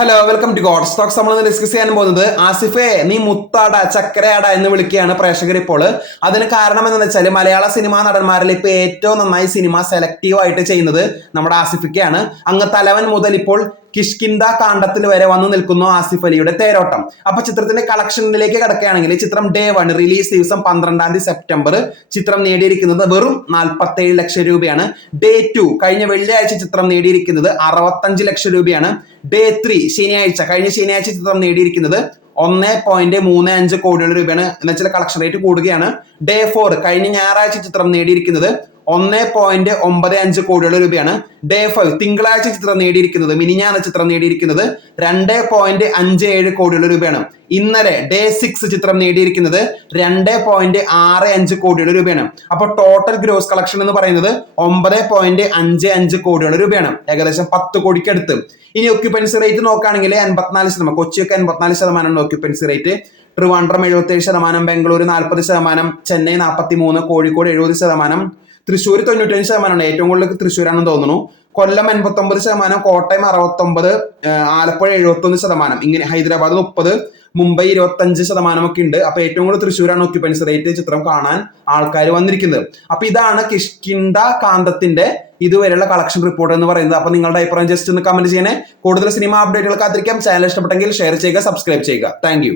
Hello welcome to God stocks നമ്മൾ ഇന്ന് discuss ചെയ്യാൻ പോകുന്നത് ആസിഫെ നീ മുത്താട ചക്കരയാട എന്ന് വിളിക്കുകയാണ് പ്രേക്ഷകർ ഇപ്പോൾ. അതിന് കാരണം എന്താണെന്ന് വെച്ചാൽ മലയാള സിനിമാ നടന്മാരിൽ ഇപ്പോൾ ഏറ്റവും നന്നായി സിനിമ സെലക്റ്റീവ് ആയിട്ട് ചെയ്യുന്നത് നമ്മുടെ ആസിഫിക്കയാണ്. അങ്ങ് തലവൻ മുതൽ ഇപ്പോൾ കിഷ്കിന്ദ കാണ്ഡത്തിൽ വരെ വന്നു നിൽക്കുന്നു ആസിഫ് അലിയുടെ തേരോട്ടം. അപ്പൊ ചിത്രത്തിന്റെ കളക്ഷനിലേക്ക് കിടക്കുകയാണെങ്കിൽ ചിത്രം ഡേ വൺ റിലീസ് ദിവസം പന്ത്രണ്ടാം തീയതി സെപ്റ്റംബർ. ചിത്രം നേടിയിരിക്കുന്നത് വെറും നാൽപ്പത്തേഴ് ലക്ഷം രൂപയാണ്. ഡേ ടു കഴിഞ്ഞ വെള്ളിയാഴ്ച ചിത്രം നേടിയിരിക്കുന്നത് അറുപത്തഞ്ച് ലക്ഷം രൂപയാണ്. ഡേ ത്രീ ശനിയാഴ്ച കഴിഞ്ഞ ശനിയാഴ്ച ചിത്രം നേടിയിരിക്കുന്നത് ഒന്ന് പോയിന്റ് മൂന്ന് അഞ്ച് കോടിയുടെ രൂപയാണ്. എന്നുവെച്ചാൽ കളക്ഷൻ റേറ്റ് കൂടുകയാണ്. ഡേ ഫോർ കഴിഞ്ഞ ഞായറാഴ്ച ചിത്രം നേടിയിരിക്കുന്നത് ഒന്ന് പോയിന്റ് ഒമ്പത് അഞ്ച് കോടിയുള്ള രൂപയാണ്. ഡേ ഫൈവ് തിങ്കളാഴ്ച ചിത്രം നേടിയിരിക്കുന്നത് മിനിഞ്ഞാന്ന ചിത്രം നേടിയിരിക്കുന്നത് രണ്ട് പോയിന്റ് അഞ്ച് ഏഴ് കോടിയുള്ള രൂപയാണ്. ഇന്നലെ ഡേ സിക്സ് ചിത്രം നേടിയിരിക്കുന്നത് രണ്ട് പോയിന്റ് ആറ് അഞ്ച് കോടിയുടെ രൂപയാണ്. അപ്പൊ ടോട്ടൽ ഗ്രോസ് കളക്ഷൻ എന്ന് പറയുന്നത് ഒമ്പത് പോയിന്റ് അഞ്ച് അഞ്ച് കോടിയുടെ രൂപയാണ്. ഏകദേശം പത്ത് കോടിക്ക് അടുത്ത്. ഇനി ഒക്യുപ്പൻസി റേറ്റ് നോക്കുകയാണെങ്കിൽ എൺപത്തിനാല് ശതമാനം കൊച്ചിയൊക്കെ എൺപത്തിനാല് ശതമാനമാണ് ഒക്യുപ്പൻസി റേറ്റ് ട്രിവാൻഡ്രം എഴുപത്തേഴ് ശതമാനം ബാംഗ്ലൂർ നാൽപ്പത് ശതമാനം ചെന്നൈ നാൽപ്പത്തി മൂന്ന് കോഴിക്കോട് എഴുപത് ശതമാനം തൃശ്ശൂർ തൊണ്ണൂറ്റഞ്ച് ശതമാനമാണ്. ഏറ്റവും കൂടുതൽ തൃശ്ശൂരാണെന്ന് തോന്നുന്നു. കൊല്ലം എൺപത്തൊമ്പത് ശതമാനം കോട്ടയം അറുപത്തൊമ്പത് ആലപ്പുഴ എഴുപത്തൊന്ന് ശതമാനം ഇങ്ങനെ ഹൈദരാബാദ് മുപ്പത് മുംബൈ ഇരുപത്തഞ്ച് ശതമാനം ഒക്കെ ഉണ്ട്. അപ്പൊ ഏറ്റവും കൂടുതൽ തൃശ്ശൂരാണ് ഒക്യുപ്പൻസി റേറ്റ് ചിത്രം കാണാൻ ആൾക്കാർ വന്നിരിക്കുന്നത്. അപ്പൊ ഇതാണ് കിഷ്കിണ്ട കാന്തത്തിന്റെ ഇതുവരെയുള്ള കളക്ഷൻ റിപ്പോർട്ട് എന്ന് പറയുന്നത്. അപ്പൊ നിങ്ങളുടെ അഭിപ്രായം ജസ്റ്റ് ഒന്ന് കമന്റ് ചെയ്യണേ. കൂടുതൽ സിനിമ അപ്ഡേറ്റുകൾ കാത്തിരിക്കാം. ചാനൽ ഇഷ്ടപ്പെട്ടെങ്കിൽ ഷെയർ ചെയ്യുക സബ്സ്ക്രൈബ് ചെയ്യുക. താങ്ക്